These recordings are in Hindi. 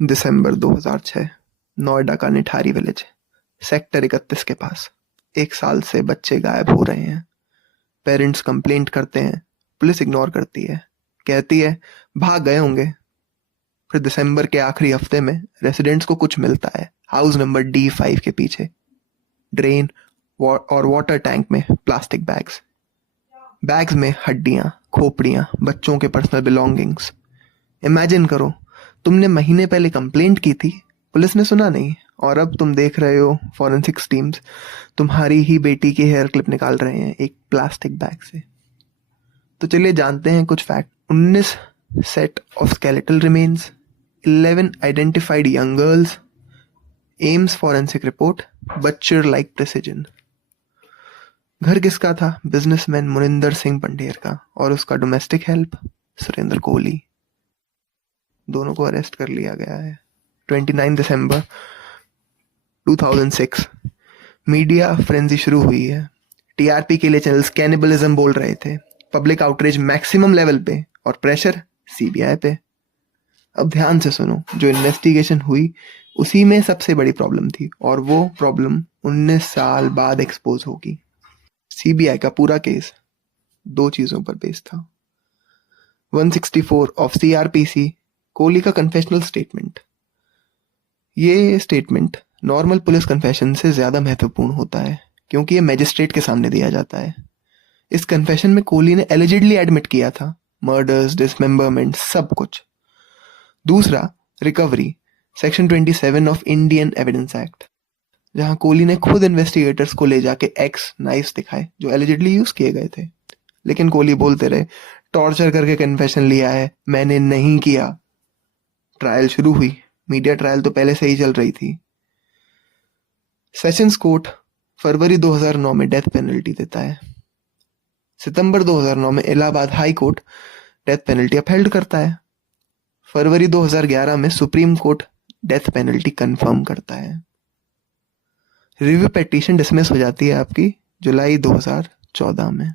दिसंबर 2006, नोएडा का निठारी विलेज, सेक्टर 31 के पास 1 साल से बच्चे गायब हो रहे हैं। पेरेंट्स कंप्लेंट करते हैं, पुलिस इग्नोर करती है, कहती है भाग गए होंगे। फिर दिसंबर के आखिरी हफ्ते में रेसिडेंट्स को कुछ मिलता है, हाउस नंबर D5 के पीछे ड्रेन और वाटर टैंक में प्लास्टिक बैग्स में हड्डियां, खोपड़ियां, बच्चों के पर्सनल बिलोंगिंग्स। इमेजिन करो, तुमने महीने पहले कंप्लेंट की थी, पुलिस ने सुना नहीं, और अब तुम देख रहे हो फॉरेंसिक्स टीम्स तुम्हारी ही बेटी की हेयर क्लिप निकाल रहे हैं एक प्लास्टिक बैग से। तो चलिए जानते हैं कुछ fact. 19 set of skeletal remains, 11 identified young girls, AIIMS forensic report, बच्चर like precision. घर किसका था? बिजनेसमैन मुनिंदर सिंह पंढेर का, और उसका डोमेस्टिक हेल्प सुरेंद्र कोहली। दोनों को अरेस्ट कर लिया गया है। 29 दिसंबर 2006 मीडिया फ्रेंजी शुरू हुई है। टीआरपी के लिए चैनल्स कैनिबलिज्म बोल रहे थे, पब्लिक आउटरीच मैक्सिमम लेवल पे और प्रेशर सीबीआई पे। अब ध्यान से सुनो, जो इन्वेस्टिगेशन हुई उसी में सबसे बड़ी प्रॉब्लम थी, और वो प्रॉब्लम 19 साल बाद एक्सपोज होगी। सीबीआई का पूरा केस 2 चीजों पर बेस्ड था। 164 ऑफ सीआरपीसी, कोहली का कन्फेशनल स्टेटमेंट। ये स्टेटमेंट नॉर्मल पुलिस कन्फेशन से ज्यादा महत्वपूर्ण होता है, क्योंकि ये मैजिस्ट्रेट के सामने दिया जाता है। इस कन्फेशन में कोहली ने एलिजिडली एडमिट किया था मर्डर्स, डिसमेंबरमेंट, सब कुछ। दूसरा, recovery, section 27 of Indian evidence act, जहां कोहली ने खुद इन्वेस्टिगेटर्स को ले जाके एक्स नाइफ्स दिखाए जो एलिजिडली यूज किए गए थे। लेकिन कोहली बोलते रहे टॉर्चर करके कन्फेशन लिया है, मैंने नहीं किया। ट्रायल शुरू हुई। मीडिया ट्रायल तो पहले से ही चल रही थी। सेशंस कोर्ट फरवरी 2009 में डेथ पेनल्टी देता है। सितंबर 2009 में Allahabad high court death penalty upheld करता है। फरवरी 2011 में supreme court death penalty confirm करता है। रिव्यू पिटीशन डिसमिस हो जाती है आपकी जुलाई 2014 में।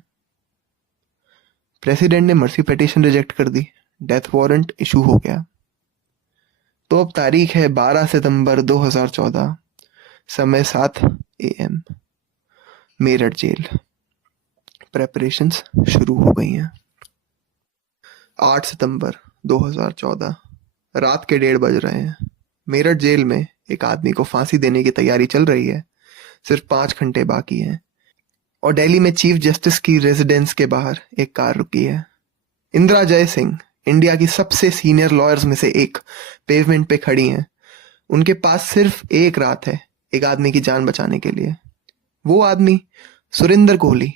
प्रेसिडेंट ने मर्सी पिटीशन रिजेक्ट कर दी, डेथ वारंट इशू हो गया। तो अब तारीख है 12 सितंबर 2014, समय 7 AM, मेरठ जेल। प्रेपरेशंस शुरू हो गई हैं। 8 सितंबर 2014, रात के 1:30 बज रहे हैं। मेरठ जेल में एक आदमी को फांसी देने की तैयारी चल रही है। सिर्फ 5 घंटे बाकी हैं, और दिल्ली में चीफ जस्टिस की रेजिडेंस के बाहर एक कार रुकी है। इंदिरा जय सिंह, इंडिया की सबसे सीनियर लॉयर्स में से एक, पेवमेंट पे खड़ी हैं। उनके पास सिर्फ एक रात है एक आदमी की जान बचाने के लिए। वो आदमी सुरेंद्र कोहली।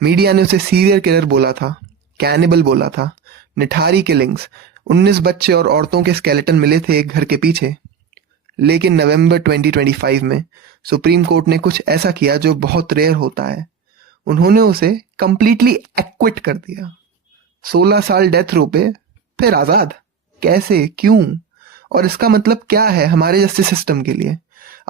मीडिया ने उसे सीरियल किलर बोला था, कैनिबल बोला था, निठारी किलिंग्स, 19 बच्चे और औरतों के स्केलेटन मिले थे एक घर के पीछे। लेकिन नवंबर 2025 में सुप्रीम कोर्ट ने कुछ ऐसा किया जो बहुत रेयर होता है। उन्होंने उसे कंप्लीटली एक्विट कर दिया। 16 साल डेथ रो पे, फिर आजाद। कैसे, क्यों, और इसका मतलब क्या है हमारे जस्टिस सिस्टम के लिए?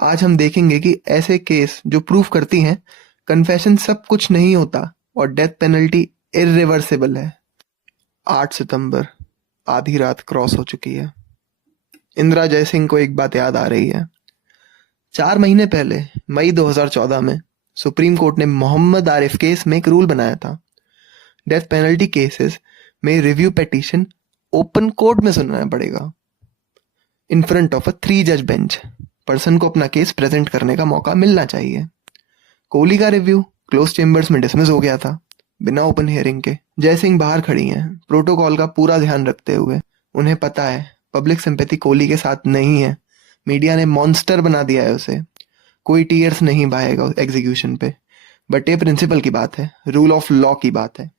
आज हम देखेंगे कि ऐसे केस जो प्रूफ करती हैं कन्फेशन सब कुछ नहीं होता और डेथ पेनल्टी इर्रिवर्सिबल है। 8 सितंबर, आधी रात क्रॉस हो चुकी है। इंदिरा जय सिंह को एक बात याद आ रही है। 4 महीने पहले मई 2014 में सुप्रीम कोर्ट ने मोहम्मद आरिफ केस में एक रूल बनाया था। डेथ पेनल्टी केसेस में रिव्यू पिटीशन ओपन कोर्ट में सुनना पड़ेगा, इन फ्रंट ऑफ अ 3 जज बेंच। पर्सन को अपना केस प्रेजेंट करने का मौका मिलना चाहिए। कोहली का रिव्यू क्लोज चेम्बर्स में डिसमिस हो गया था, बिना ओपन हियरिंग के। जय सिंह बाहर खड़ी हैं, प्रोटोकॉल का पूरा ध्यान रखते हुए। उन्हें पता है पब्लिक सिंपैथी कोहली के साथ नहीं है। मीडिया ने मॉन्स्टर बना दिया है उसे। कोई टीयर्स नहीं बहाएगा एग्जीक्यूशन पे। बट ये प्रिंसिपल की बात है, रूल ऑफ लॉ की बात है।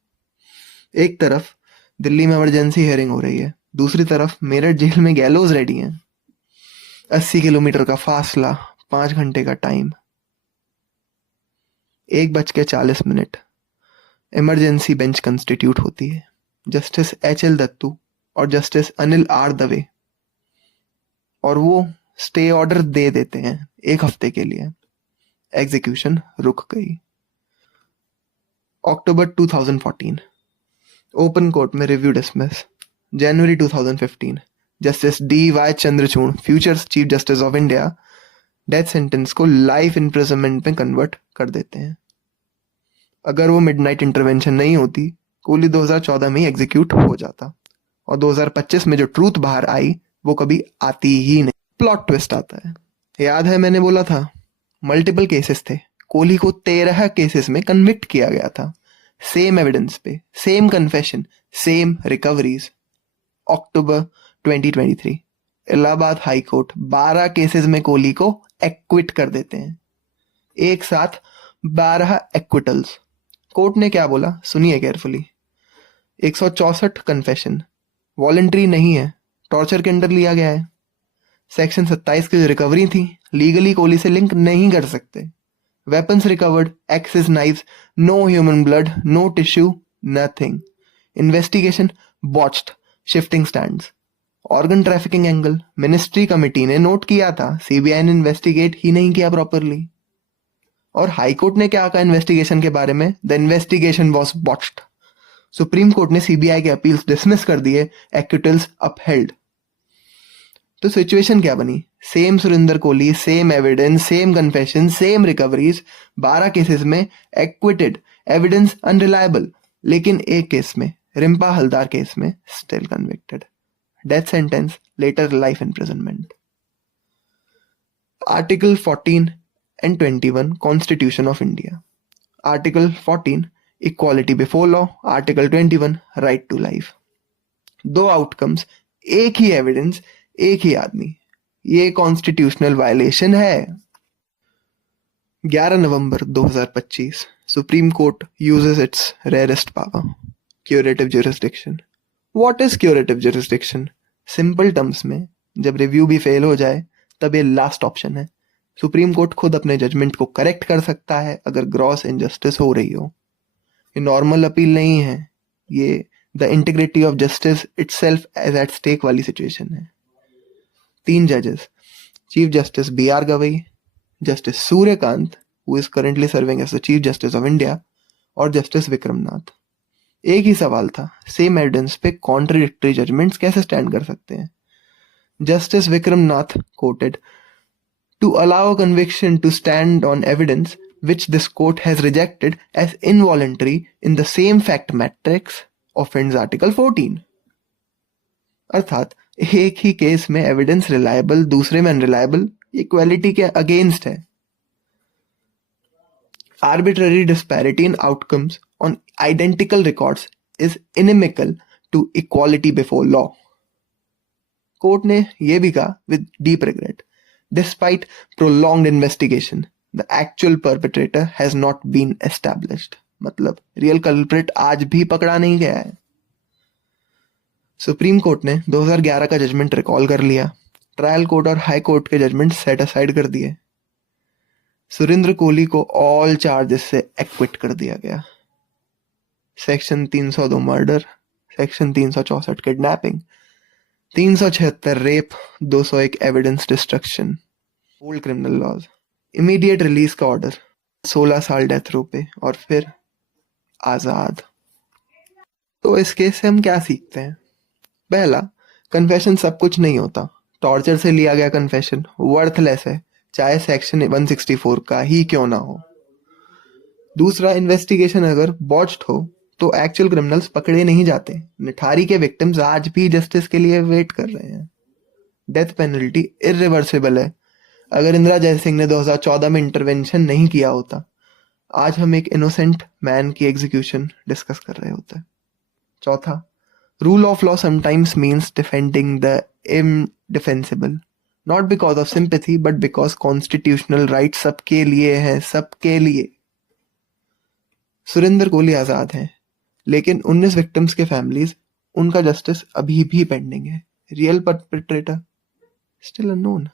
एक तरफ दिल्ली में इमरजेंसी हियरिंग हो रही है, दूसरी तरफ मेरठ जेल में गैलोज रेडी हैं। 80 किलोमीटर का फासला, 5 घंटे का टाइम। 1:40 इमरजेंसी बेंच कंस्टिट्यूट होती है। जस्टिस HL दत्तू और जस्टिस अनिल R दवे, और वो स्टे ऑर्डर दे देते हैं 1 हफ्ते के लिए। एग्जीक्यूशन रुक गई। अक्टूबर 2014, ओपन कोर्ट में review dismiss. January 2015, justice D.Y. Chandrachud, future chief justice of India, death sentence को लाइफ इम्प्रिजनमेंट में कन्वर्ट कर देते हैं। अगर वो मिडनाइट इंटरवेंशन नहीं होती, कोहली 2014 में ही एग्जीक्यूट हो जाता और 2025 में जो ट्रूथ बाहर आई वो कभी आती ही नहीं। प्लॉट ट्विस्ट आता है। याद है मैंने बोला था मल्टीपल केसेस थे, कोहली को 13 केसेस में कन्विक्ट किया गया था, सेम एविडेंस पे, सेम कन्फेशन, सेम रिकवरीज। अक्टूबर 2023 इलाहाबाद हाई कोर्ट 12 केसेस में कोहली को एक्विट कर देते हैं, एक साथ 12 एक्विटल्स। कोर्ट ने क्या बोला सुनिए केयरफुली। 164 कन्फेशन वॉलंटरी नहीं है, टॉर्चर के अंडर लिया गया है। सेक्शन 27 की जो रिकवरी थी लीगली कोहली से लिंक नहीं कर सकते। Weapons recovered, excess knives, no human blood, no tissue, nothing. Investigation botched, shifting stands. Organ trafficking angle ministry committee ने नोट किया था, सीबीआई ने इन्वेस्टिगेट ही नहीं किया प्रॉपरली। और हाई कोर्ट ने क्या कहा इन्वेस्टिगेशन के बारे में? The investigation was botched. Supreme Court ने सीबीआई के अपील्स डिसमिस कर दिए, एक्विटल्स अपहेल्ड। तो सिचुएशन क्या बनी? Same Surendra Koli, same evidence, same confession, same recoveries, 12 cases में एक्विटेड, एविडेंस अनरिलायबल, लेकिन एक केस में, रिम्पा हलदार केस में still convicted, death sentence, later life imprisonment. Article 14 and 21 Constitution of India. Article 14 Equality before law, Article 21 Right to life. 2 outcomes, एक ही एविडेंस, एक ही आदमी, ये कॉन्स्टिट्यूशनल वायलेशन है। 11 नवंबर 2025 supreme court uses it's rarest power, curative jurisdiction. What is curative jurisdiction? Simple terms में, जब रिव्यू भी फेल हो जाए तब ये लास्ट ऑप्शन है। सुप्रीम कोर्ट खुद अपने जजमेंट को करेक्ट कर सकता है अगर ग्रॉस इनजस्टिस हो रही हो। ये नॉर्मल अपील नहीं है, ये the integrity of justice itself is at stake वाली सिचुएशन है। 3 जजेस, chief justice B.R. Gavai, justice Suryakant who is currently serving as the chief justice of India, और जस्टिस विक्रमनाथ। एक ही सवाल था, सेम एविडेंस पे कॉन्ट्रडिक्टरी जजमेंट्स कैसे स्टैंड कर सकते हैं? Justice Vikramnath quoted, to allow a conviction to stand on evidence which this court has rejected as involuntary in the same fact matrix offends Article 14. अर्थात एक ही केस में एविडेंस रिलायबल, दूसरे में अनरिलायबल, इक्वालिटी के अगेंस्ट है। Arbitrary disparity in outcomes on identical records is inimical to equality before law. Court ने यह भी कहा with deep regret, despite prolonged investigation, the actual perpetrator has not been established. मतलब रियल कल्प्रिट आज भी पकड़ा नहीं गया है। सुप्रीम कोर्ट ने 2011 का जजमेंट रिकॉल कर लिया, ट्रायल कोर्ट और हाई कोर्ट के जजमेंट सेट असाइड कर दिए। सुरेंद्र कोहली को ऑल चार्जेस से एक्विट कर दिया गया। Section 302 murder, section 364 kidnapping, 376 rape, 201 evidence destruction, old criminal laws, immediate release का ऑर्डर, 16 साल डेथ रो पे, और फिर आजाद। तो इस केस से हम क्या सीखते हैं? पहला, कन्फेशन सब कुछ नहीं होता। टॉर्चर से लिया गया कन्फेशन वर्थलेस है, चाहे सेक्शन 164 का ही क्यों ना हो। दूसरा, इन्वेस्टिगेशन अगर बॉच्ड हो तो एक्चुअल क्रिमिनल्स पकड़े नहीं जाते। निठारी के विक्टिम्स आज भी जस्टिस के लिए वेट कर रहे हैं। डेथ पेनल्टी इरिवर्सिबल है। अगर इंदिरा जयसिंह ने 2014 में इंटरवेंशन नहीं किया होता, आज हम एक इनोसेंट मैन की एग्जीक्यूशन डिस्कस कर रहे होते। चौथा, rule of law sometimes means defending the indefensible, not because of sympathy but because constitutional right सबके लिए है, सबके लिए। सुरेंद्र कोहली आजाद हैं, लेकिन 19 विक्टिम्स के फैमिलीज, उनका जस्टिस अभी भी पेंडिंग है। Real perpetrator still unknown.